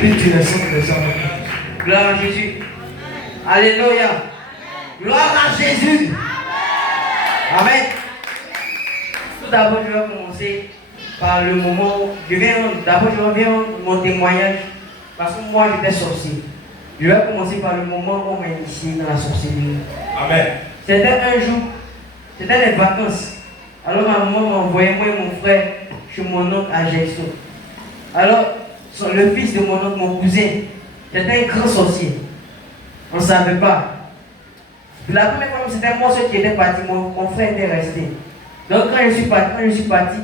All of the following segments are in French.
Et tu les sens les hommes. Gloire à Jésus. Alléluia. Gloire à Jésus. Amen. Tout d'abord, je vais commencer par le moment où je reviens mon témoignage parce que moi j'étais sorcier. Je vais commencer par le moment où on m'a initié dans la sorcellerie. Amen. C'était un jour, c'était les vacances. Alors ma maman m'a envoyé moi et mon frère chez mon oncle à Jackson. Alors, le fils de mon oncle, mon cousin, c'était un grand sorcier. On ne savait pas. La première fois, c'était moi seul qui était parti, mon frère était resté. Donc quand je suis parti,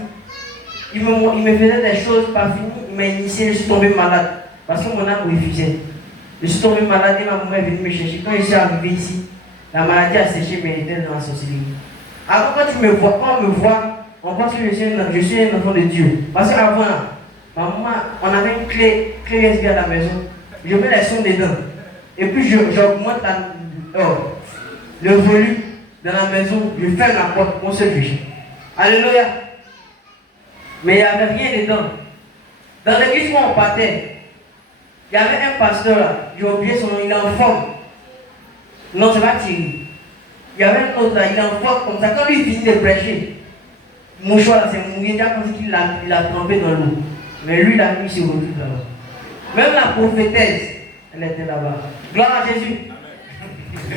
il me faisait des choses pas finies, il m'a initié, je suis tombé malade. Parce que mon âme refusait. Je suis tombé malade et ma maman est venue me chercher. Quand je suis arrivé ici, la maladie a séché, mais elle était dans la sorcellerie. Avant, quand on me voit, on pense que je suis un enfant de Dieu. Parce qu'avant, ma maman, on avait une clé USB à la maison. Je mets les sons dedans. Et puis j'augmente le volume de la maison. Je ferme la porte, mon seul péché. Alléluia. Mais il n'y avait rien dedans. Dans l'église où on partait, il y avait un pasteur là. J'ai oublié son nom, il est en forme. Non, c'est pas Thierry. Il y avait un autre là, il est en forme comme ça. Quand lui finit de prêcher, mon choix là, c'est mouillé. Déjà comme qu'il l'a trempé dans l'eau. Mais lui, la nuit, s'est retrouvé là-bas. Même la prophétesse, elle était là-bas. Gloire à Jésus.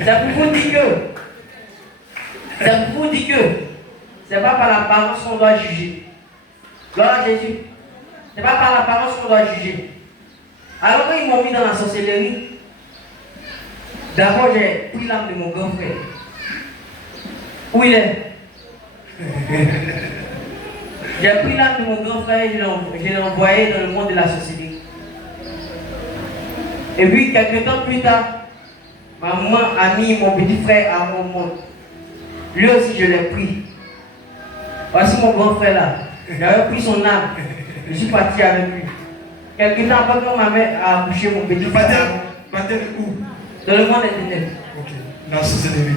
Ça pour vous dire que c'est pas par l'apparence qu'on doit juger. Gloire à Jésus. C'est pas par l'apparence qu'on doit juger. Alors quand ils m'ont mis dans la sorcellerie, d'abord j'ai pris l'âme de mon grand frère. Où il est? J'ai pris l'âme de mon grand frère et je l'ai envoyé dans le monde de la sorcellerie. Et puis quelques temps plus tard, ma maman a mis mon petit frère à mon monde. Lui aussi je l'ai pris. Voici mon grand frère là. J'avais pris son âme. Je suis parti avec lui. Quelques temps après, quand ma mère a accouché mon petit frère. Baptême où? Dans le monde des ténèbres. Ok. Dans ce CDV.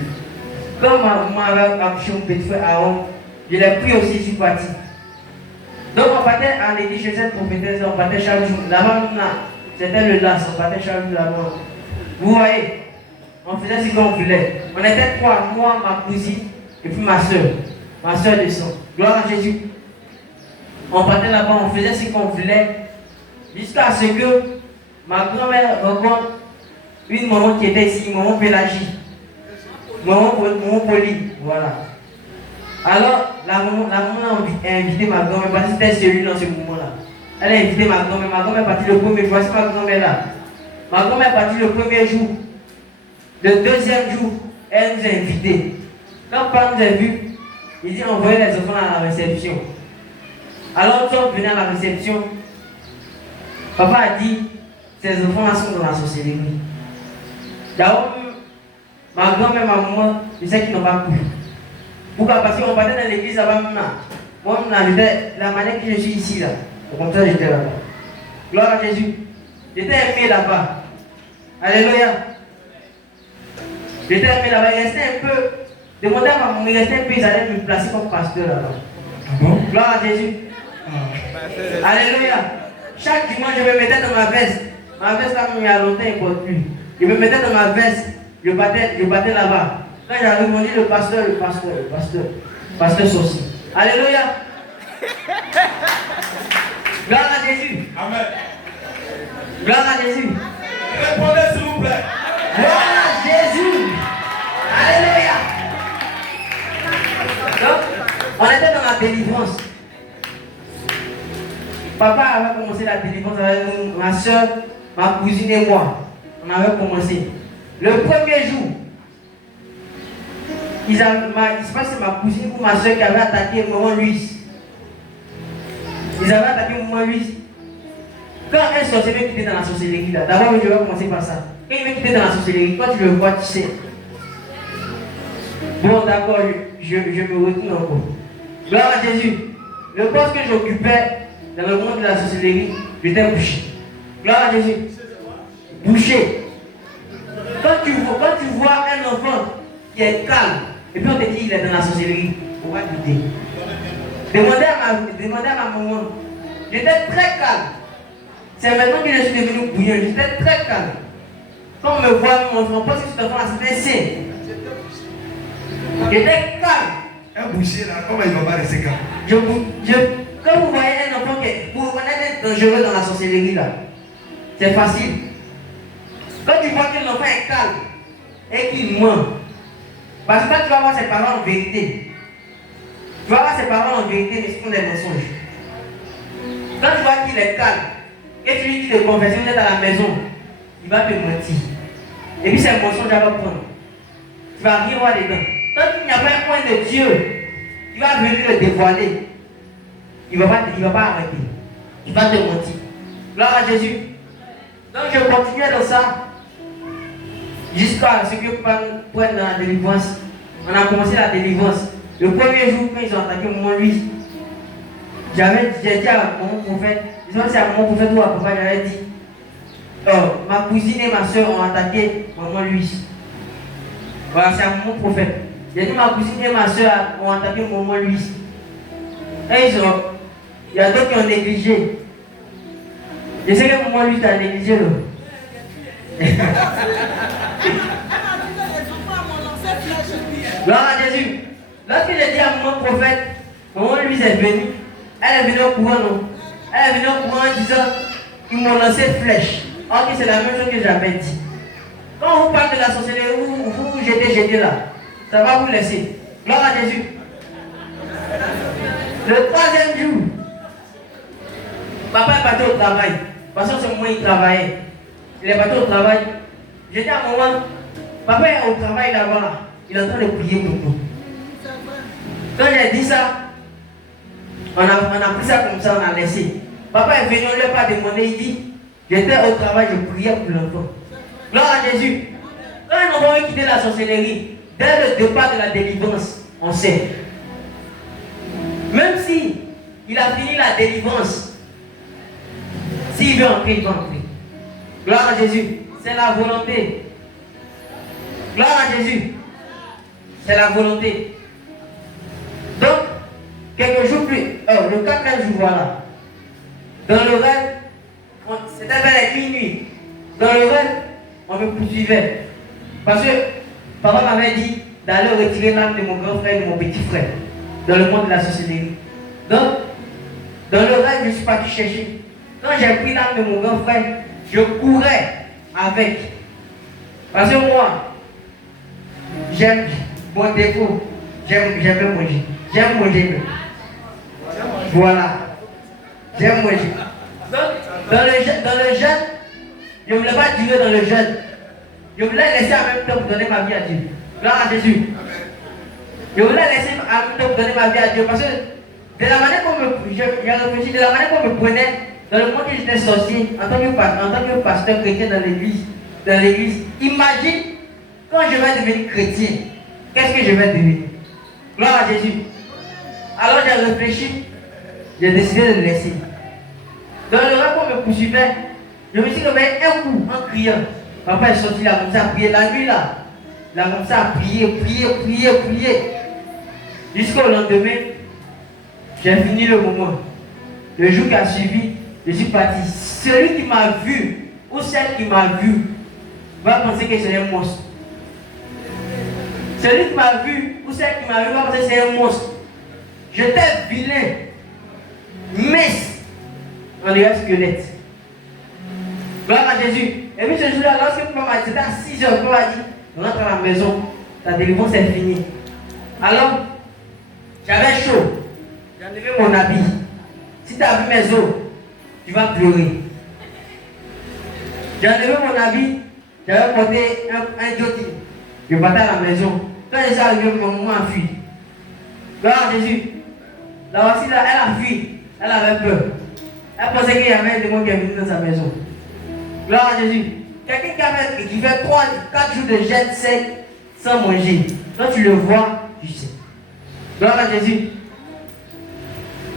Quand ma maman avait accouché mon petit frère Aaron, je l'ai pris aussi, je suis parti. Donc on partait à l'église chez cette prophétesse, on partait chaque jour. Là-bas, c'était le las, on partait chaque jour là-bas. Vous voyez, on faisait ce qu'on voulait. On était trois, moi, ma cousine et puis ma soeur de sang. Gloire à Jésus. On partait là-bas, on faisait ce qu'on voulait, jusqu'à ce que ma grand-mère rencontre une maman qui était ici, maman Pélagie. Maman Poli, voilà. Alors, la maman a invité ma grand-mère, parce que c'était celui dans ce moment-là. Elle a invité ma grand-mère est partie le premier jour, c'est ma grand-mère là. Ma grand-mère est partie le premier jour. Le deuxième jour, elle nous a invités. Quand papa nous a vus, il dit envoyez les enfants à la réception. Alors, quand on venait à la réception, papa a dit ces enfants-là sont dans la sorcellerie. D'abord, ma grand-mère, ma maman, je sais qu'ils n'ont pas cru. Pourquoi? Parce qu'on partait dans l'église là-bas maintenant. Moi, j'étais la manière que je suis ici là. Comme ça, j'étais là-bas. Gloire à Jésus. J'étais aimé là-bas. Alléluia. J'étais aimé là-bas. Il restait un peu. Demandez à ma maman, il restait un peu, ils allaient me placer comme pasteur là-bas. Ah bon? Gloire à Jésus. Alléluia. Chaque dimanche, je me mettais dans ma veste. Ma veste, là, il y a longtemps, il ne porte plus. Je me mettais dans ma veste. Je battais là-bas. Quand j'arrive, on dit le pasteur sorcier. Alléluia. Gloire à Jésus. Amen. Gloire à Jésus. Répondez s'il vous plaît. Gloire à Jésus. Alléluia. Donc, on était dans la délivrance. Papa avait commencé la délivrance avec nous, ma soeur, ma cousine et moi. On avait commencé. Le premier jour, je ne sais pas si c'est ma cousine ou ma soeur qui avait attaqué maman Louise. Ils avaient attaqué maman Louise. Quand un sorcier veut quitter dans la sorcellerie, là, d'abord je vais commencer par ça. Quand il veut quitter dans la sorcellerie, quand tu le vois, tu sais. Bon, d'accord, je me retourne encore. Gloire à Jésus. Le poste que j'occupais dans le monde de la sorcellerie, j'étais bouché. Gloire à Jésus. Bouché. Quand tu vois un enfant qui est calme, et puis on te dit qu'il est dans la sorcellerie, on va douter. Demandez à ma maman. J'étais très calme. C'est maintenant que je suis devenu bouillant. J'étais très calme. Quand on me voit, on me pense que cet enfant-là, c'est un saint. J'étais calme. Un boucher là, comment il va pas rester calme? Quand vous voyez un enfant qui est, vous reconnaissez dangereux dans la sorcellerie là, c'est facile. Quand tu vois que l'enfant est calme et qu'il ment, parce que quand tu vas voir ses parents en vérité, tu vas voir ses parents en vérité, mais ce sont des mensonges. Quand tu vois qu'il est calme et tu lui dis de confession, vous êtes à la maison, il va te mentir. Et puis c'est un mensonge à va prendre. Tu vas rien voir dedans. Tant qu'il n'y a pas un point de Dieu, tu vas venir le dévoiler. Il ne va pas arrêter. Il va te mentir. Gloire à Jésus. Donc je continuais dans ça. Jusqu'à ce que Paul prenne dans la délivrance. On a commencé la délivrance. Le premier jour, quand ils ont attaqué mon lui, j'ai dit à mon prophète, je sais pas si c'est à mon prophète ou à papa, j'avais dit, ma cousine et ma soeur ont attaqué maman Louise. Voilà, c'est à mon prophète. J'ai dit ma cousine et ma soeur ont attaqué maman Louise. Et il y a d'autres qui ont négligé. Je sais que maman Louise a négligé là. Gloire à Jésus. Lorsque j'ai dit à mon prophète, maman Louise est venue. Elle est venue au courant, non? Elle est venue au courant en disant, ils m'ont lancé flèche. Ok, c'est la même chose que j'avais dit. Quand on vous parle de la sorcellerie, vous jetez là. Ça va vous laisser. Gloire à Jésus. Le troisième jour, papa est parti au travail. Parce que c'est moi qui travaillait. Il est parti au travail. J'ai dit à un moment, papa est au travail là-bas. Là. Il est en train de prier pour nous. Quand j'ai dit ça, on a pris ça comme ça, on a laissé. Papa est venu, on ne lui a pas demandé, il dit, j'étais au travail, je priais pour l'enfant. Gloire à Jésus. Quand on va quitter la sorcellerie, dès le départ de la délivrance, on sait. Même si il a fini la délivrance, s'il veut entrer, il va entrer. Gloire à Jésus. C'est la volonté. Gloire à Jésus. C'est la volonté. Donc, quelques jours plus, le 4e jour, voilà. Dans le rêve, c'était vers les minuit. Dans le rêve, on me poursuivait. Parce que papa m'avait dit d'aller retirer l'âme de mon grand frère et de mon petit frère dans le monde de la sorcellerie. Donc, dans le rêve, je suis parti chercher. Quand j'ai pris l'âme de mon grand frère, je courais avec. Parce que moi, j'aime mon défaut. J'aime manger. J'aime manger. Voilà. J'aime manger. Donc, dans le jeûne, je ne voulais pas durer dans le jeûne. Je voulais laisser en même temps pour donner ma vie à Dieu. Gloire à Jésus. Je voulais laisser en même temps pour donner ma vie à Dieu. Parce que de la manière qu'on me prenait, dans le monde où j'étais sorcier, en tant que pasteur chrétien dans l'église, imagine quand je vais devenir chrétien, qu'est-ce que je vais devenir? Gloire à Jésus. Alors j'ai réfléchi, j'ai décidé de le laisser. Dans le rêve qu'on me poursuivait, je me suis réveillé un coup en criant. Papa est sorti là comme ça à prier la nuit là. Là comme ça à prier. Jusqu'au lendemain, j'ai fini le moment. Le jour qui a suivi, je suis parti. Celui qui m'a vu ou celle qui m'a vu va penser que c'est un monstre. Celui qui m'a vu ou celle qui m'a vu va penser que c'est un monstre. J'étais vilain, mince, en dehors squelette. Gloire à Jésus. Et puis ce jour-là, lorsque papa m'a dit, c'était à 6h, papa m'a dit, rentre à la maison, ta délivrance est finie. Alors, j'avais chaud. J'ai enlevé mon habit. Si tu as vu mes os, tu vas pleurer. J'ai enlevé mon habit, j'avais porté un jogging. Je partais à la maison. Quand je suis arrivé, mon maman a fui. Gloire à Jésus. La voici là, elle a fui. Elle avait peur. Elle pensait qu'il y avait un démon qui est venu dans sa maison. Gloire à Jésus. Quelqu'un qui fait 4 jours de jeûne sec sans manger. Quand tu le vois, tu sais. Gloire à Jésus.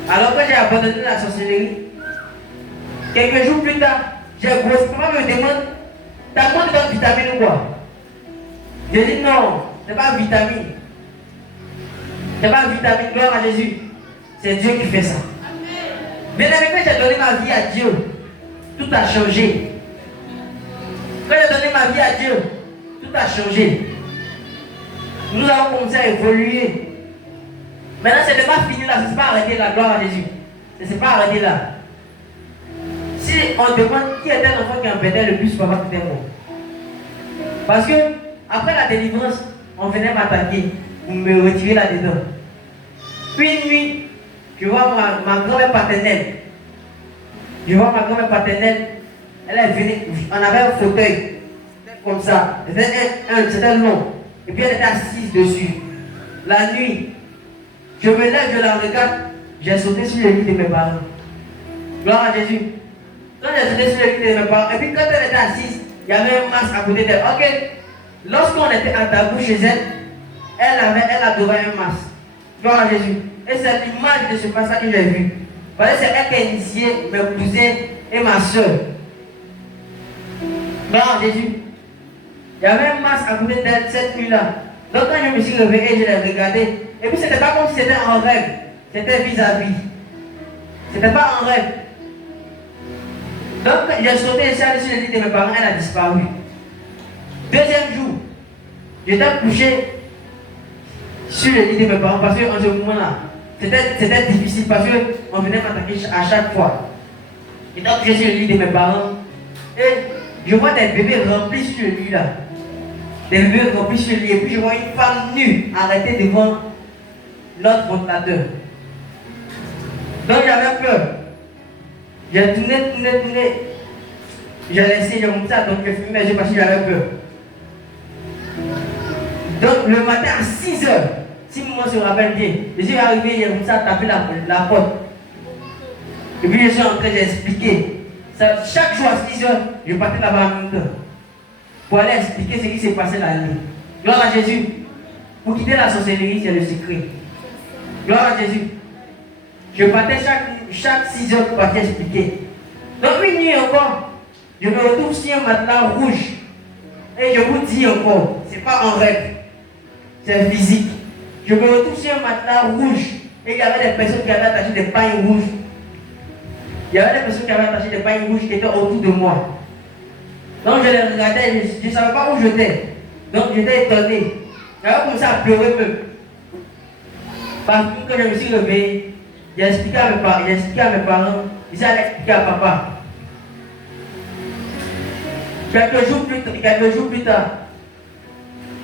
Alors quand j'ai abandonné la sorcellerie, quelques jours plus tard, j'ai grossi. Papa me demande, t'as moins de vitamine ou quoi? J'ai dit non, c'est pas vitamine. C'est pas vitamine, gloire à Jésus. C'est Dieu qui fait ça. Bien aimé, quand j'ai donné ma vie à Dieu, tout a changé. Quand j'ai donné ma vie à Dieu, tout a changé. Nous avons commencé à évoluer. Maintenant, ce n'est pas fini là, ce n'est pas arrêté là, gloire à Jésus. Ce n'est pas arrêté là. Si on demande qui était l'enfant qui embêtait le plus, papa était moi. Parce que, après la délivrance, on venait m'attaquer, pour me retirer là-dedans. Puis une nuit, je vois ma grand-mère paternelle. Je vois ma grand-mère paternelle, elle est venue, on avait un fauteuil, comme ça, c'était long. Et puis elle était assise dessus. La nuit, je me lève, je la regarde, j'ai sauté sur le lit de mes parents. Gloire à Jésus. Quand j'ai sauté sur le lit de mes parents, et puis quand elle était assise, il y avait un masque à côté d'elle. Ok, lorsqu'on était à tabou chez elle, elle adorait un masque. Gloire à Jésus. Et c'est l'image de ce passage que j'ai vu. Parce que c'est elle qui a initié mes cousins et ma soeur. Gloire à Jésus. Il y avait un masque à côté d'elle cette nuit-là. Donc quand je me suis réveillé, je l'ai regardé. Et puis c'était pas comme si c'était en rêve. C'était vis-à-vis. C'était pas en rêve. Donc j'ai sauté et allé sur le lit de mes parents, elle a disparu. Deuxième jour, j'étais couché sur le lit de mes parents parce qu'en ce moment-là, c'était difficile parce qu'on venait m'attaquer à chaque fois. J'étais couché sur le lit de mes parents et je vois des bébés remplis sur le lit là. Des bébés remplis sur le lit et puis je vois une femme nue arrêtée devant notre ventilateur. Donc j'avais peur. J'ai tourné. J'ai laissé, j'ai monté à donc je fumais mes yeux parce que j'avais peur. Donc le matin à 6 h, si moi se rappelle bien, je suis arrivé, j'ai commencé à taper la porte. Et puis je suis entré, j'ai expliqué. Chaque jour à 6 h, je partais là-bas en même temps. Pour aller expliquer ce qui s'est passé la nuit. Gloire à Jésus. Pour quitter la sorcellerie, c'est le secret. Gloire à Jésus. Je partais chaque 6 h pour partir expliquer. Donc une nuit encore, je me retrouve sur un matelas rouge. Et je vous dis encore, ce n'est pas en rêve, c'est physique. Je me retrouve sur un matelas rouge. Et il y avait des personnes qui avaient attaché des pailles rouges. Il y avait des personnes qui avaient attaché des pailles rouges qui étaient autour de moi. Donc je les regardais, je ne savais pas où j'étais. Donc j'étais étonné. J'avais commencé à pleurer même. Parce que quand je me suis réveillé, j'ai expliqué à mes parents, ils allaient expliquer à papa. Quelques jours plus tard,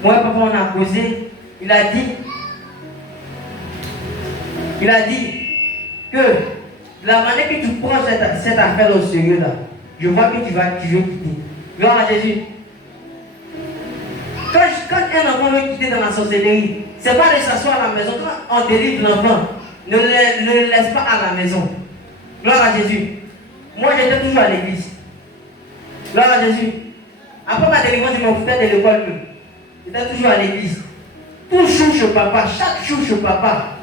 moi et papa on a causé, il a dit que de la manière que tu prends cette affaire au sérieux là, je vois que tu veux quitter. Gloire à Jésus. Quand un enfant veut quitter dans la sorcellerie, ce n'est pas de s'asseoir à la maison. Quand on délivre l'enfant, ne le laisse pas à la maison. Gloire à Jésus. Moi j'étais toujours à l'église. Gloire à Jésus. Après ma délivrance, je m'en foutais de l'école. J'étais toujours à l'église. Toujours chez papa, chaque jour chez papa.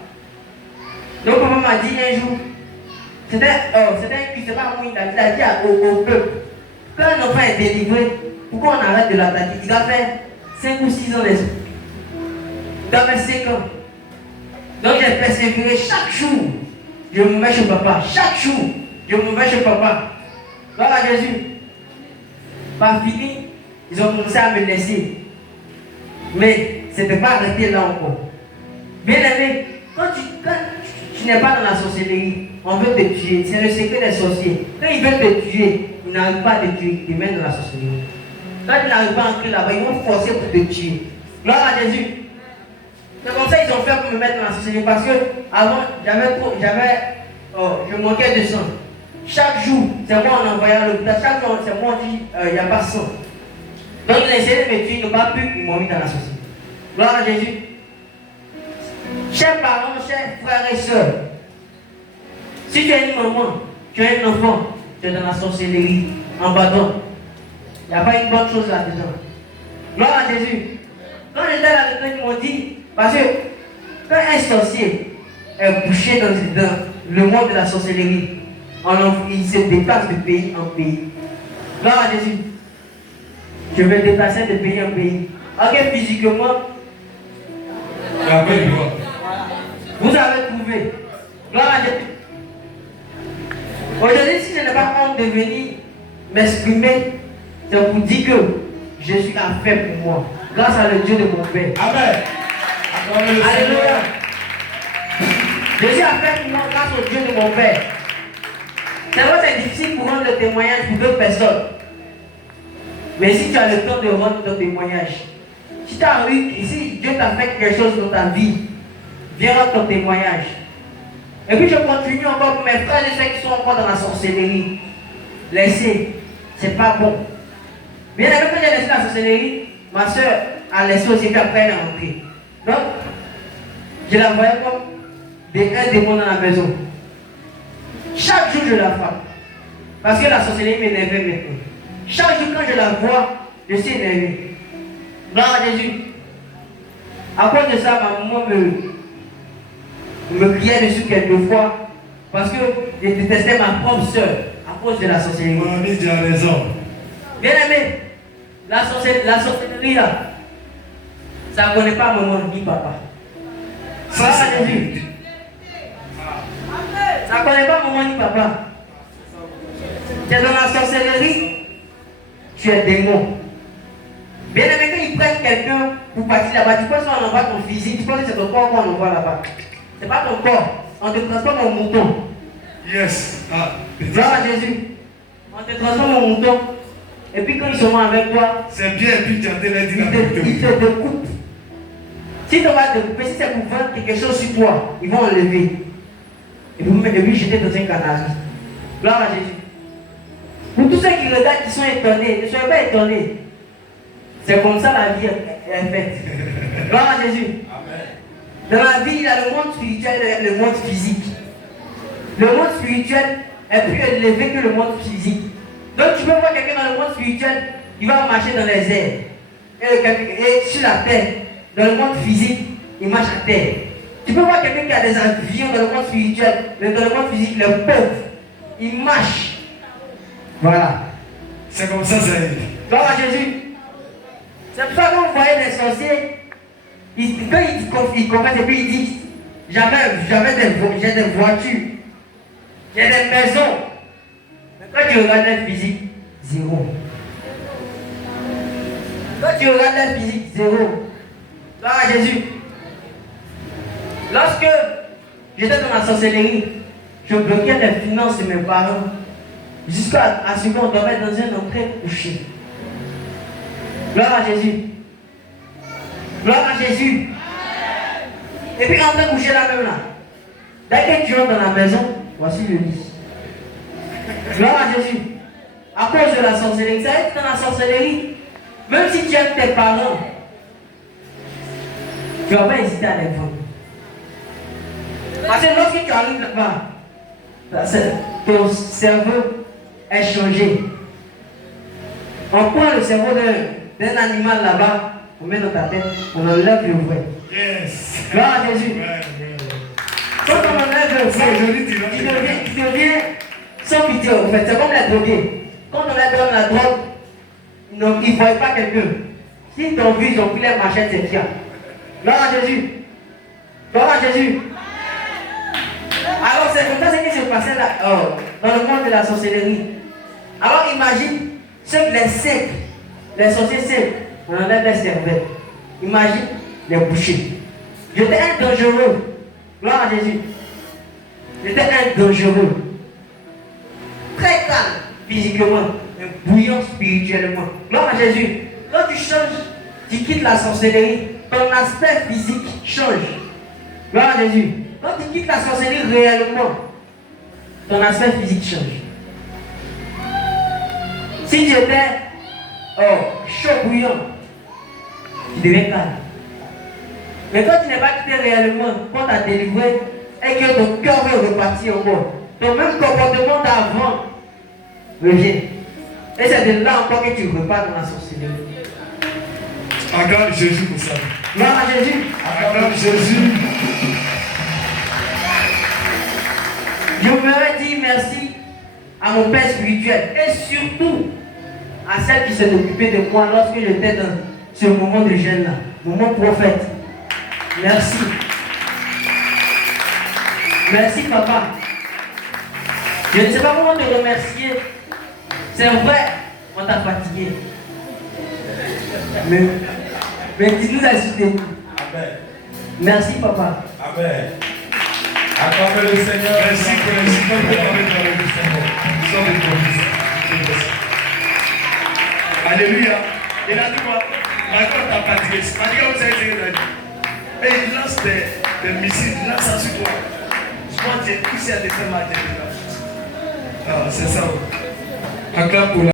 Donc papa m'a dit un jour, c'était un culte, c'est pas moi, il a dit au peuple, quand un enfant est délivré, pourquoi on arrête de l'attaquer? Il doit faire 5 ou 6 ans d'esprit. Il doit faire 5 ans. Donc j'ai persévéré chaque jour. Je me mets chez papa. Chaque jour, je me mets chez papa. Gloire à Jésus. Pas fini, ils ont commencé à me laisser. Mais ce n'était pas arrêté là encore. Bien aimé, quand tu n'es pas dans la sorcellerie, on veut te tuer. C'est le secret des sorciers. Quand ils veulent te tuer, ils n'arrivent pas à te tuer, ils te mettent dans la sorcellerie. Quand ils n'arrivent pas à entrer là-bas, ils vont forcer pour te tuer. Gloire à Jésus. C'est comme ça qu'ils ont fait pour me mettre dans la sorcellerie. Parce que avant, je manquais de sang. Chaque jour, c'est moi on envoyait à l'hôpital. Chaque jour, c'est moi on dit il n'y a pas de sang. Donc ils ont essayé de me tuer, ils n'ont pas pu, ils m'ont mis dans la sorcellerie. Gloire à Jésus. Chers parents, chers frères et sœurs, si tu es une maman, tu es un enfant, tu es dans la sorcellerie, en bâton, il n'y a pas une bonne chose là-dedans. Gloire à Jésus. Quand j'étais là-dedans, ils m'ont dit, parce que quand un sorcier est bouché dans le monde de la sorcellerie, il se déplace de pays en pays. Gloire à Jésus. Je vais déplacer de pays en pays. Ok, physiquement, vous avez trouvé. Gloire à Jésus. Aujourd'hui, si je n'ai pas honte de venir m'exprimer, c'est pour dire que Jésus a fait pour moi, grâce à le Dieu de mon Père. Amen. Alléluia. Jésus a fait pour moi grâce au Dieu de mon Père. C'est vrai que c'est difficile pour rendre le témoignage pour d'autres personnes. Mais si tu as le temps de rendre ton témoignage, si Dieu t'a fait quelque chose dans ta vie, viens rendre ton témoignage. Et puis je continue encore pour mes frères et ceux qui sont encore dans la sorcellerie. Laissez, c'est pas bon. Bien aimé, quand j'ai laissé la sorcellerie, ma soeur a laissé aussi, puis après elle est rentrée. Donc, je la voyais comme un démon dans la maison. Chaque jour, je la frappe. Parce que la sorcellerie m'énervait maintenant. Chaque jour, quand je la vois, je suis énervé. Gloire à Jésus. À cause de ça, ma maman me criait dessus quelques fois. Parce que je détestais ma propre soeur à cause de la sorcellerie. Mon ami, tu as raison. Bien aimé, la sorcellerie là, ça ne connaît pas maman ni papa. Ça, c'est Jésus. Ça ne connaît pas maman ni papa. Tu es dans la sorcellerie, tu es démon. Bien aimé, quand ils prennent quelqu'un pour partir là-bas, tu penses qu'on envoie ton physique, tu penses que c'est ton corps qu'on envoie là-bas. Ce n'est pas ton corps, on te transforme en mouton. Yes. Gloire à Jésus. On te transforme en mouton. Et puis quand ils sont avec toi, c'est bien, et puis tu as dit la ils te découpent. Si tu vas découper, si c'est pour vendre quelque chose sur toi, ils vont enlever. Et puis jeter dans un canal. Gloire à Jésus. Pour tous ceux qui regardent, qui sont étonnés, ne soyez pas étonnés. C'est comme ça la vie est faite. Gloire à Jésus. Amen. Dans la vie, il y a le monde spirituel et le monde physique. Le monde spirituel est plus élevé que le monde physique. Donc tu peux voir quelqu'un dans le monde spirituel, il va marcher dans les airs. Et sur la terre, dans le monde physique, il marche à terre. Tu peux voir quelqu'un qui a des avions dans le monde spirituel, mais dans le monde physique, le pauvre, il marche. Voilà. C'est comme ça, c'est. Gloire à Jésus. C'est pour ça que vous voyez des sorciers, quand ils confessent et puis ils disent, j'ai des voitures, j'ai des maisons. Mais quand tu regardes leur physique, zéro. Quand tu regardes leur physique, zéro. Gloire à Jésus. Lorsque j'étais dans la sorcellerie, je bloquais les finances de mes parents jusqu'à ce qu'on dormait dans un entrée couché. Gloire à Jésus. Gloire à Jésus. Et puis en train de coucher là même là. Dès que tu rentres dans la maison, voici le lit. Gloire à Jésus. À cause de la sorcellerie. Ça va être dans la sorcellerie. Même si tu aimes tes parents, tu ne vas pas hésiter à les vendre. Parce que lorsque tu arrives là-bas, ton cerveau est changé. On prend le cerveau d'un animal là-bas, on met dans ta tête, on enlève le vrai. Yes. Gloire à Jésus. Quand on enlève le vrai, il devient sans pitié en fait. C'est comme les drogués. Quand on leur donne la drogue, ils ne voient pas quelqu'un. S'ils t'ont vu, ils ont pris les machettes, c'est tien. Gloire à Jésus. Gloire à Jésus. Alors c'est comme ça ce qui se passait là, dans le monde de la sorcellerie. Alors imagine les secs, les sorciers secs, on enlève les cervelles. Imagine les bouchers. J'étais un dangereux. Gloire à Jésus. J'étais un dangereux. Très calme physiquement, mais bouillant spirituellement. Gloire à Jésus. Quand tu changes, tu quittes la sorcellerie, ton aspect physique change. Gloire à Jésus. Quand tu quittes la sorcellerie réellement, ton aspect physique change. Si j'étais chaud bouillant, tu deviens calme. Mais quand tu n'es pas quitté réellement, quand tu as délivré et que ton cœur veut repartir encore, ton même comportement d'avant revient. Et c'est de là encore que tu repars dans la sorcellerie. Acclame Jésus pour ça. Gloire à Jésus. Acclame Jésus. Je voudrais dire merci à mon Père spirituel et surtout à celle qui s'est occupée de moi lorsque j'étais dans ce moment de jeûne là, moment prophète. Merci. Merci papa. Je ne sais pas comment te remercier. C'est vrai, on t'a fatigué. Mais tu nous as soutenus. Amen. Merci, papa. Amen. Acclamez le Seigneur. Merci pour les signes pour parler du Seigneur. Sans les promises. Alléluia. Il a dit quoi? Maintenant, t'as fatigué. Fatigué, vous avez dit. Et il lance des missiles, il lance ça sur toi. Je crois que j'ai poussé à des femmes à des. Ah, c'est ça. Acclame pour la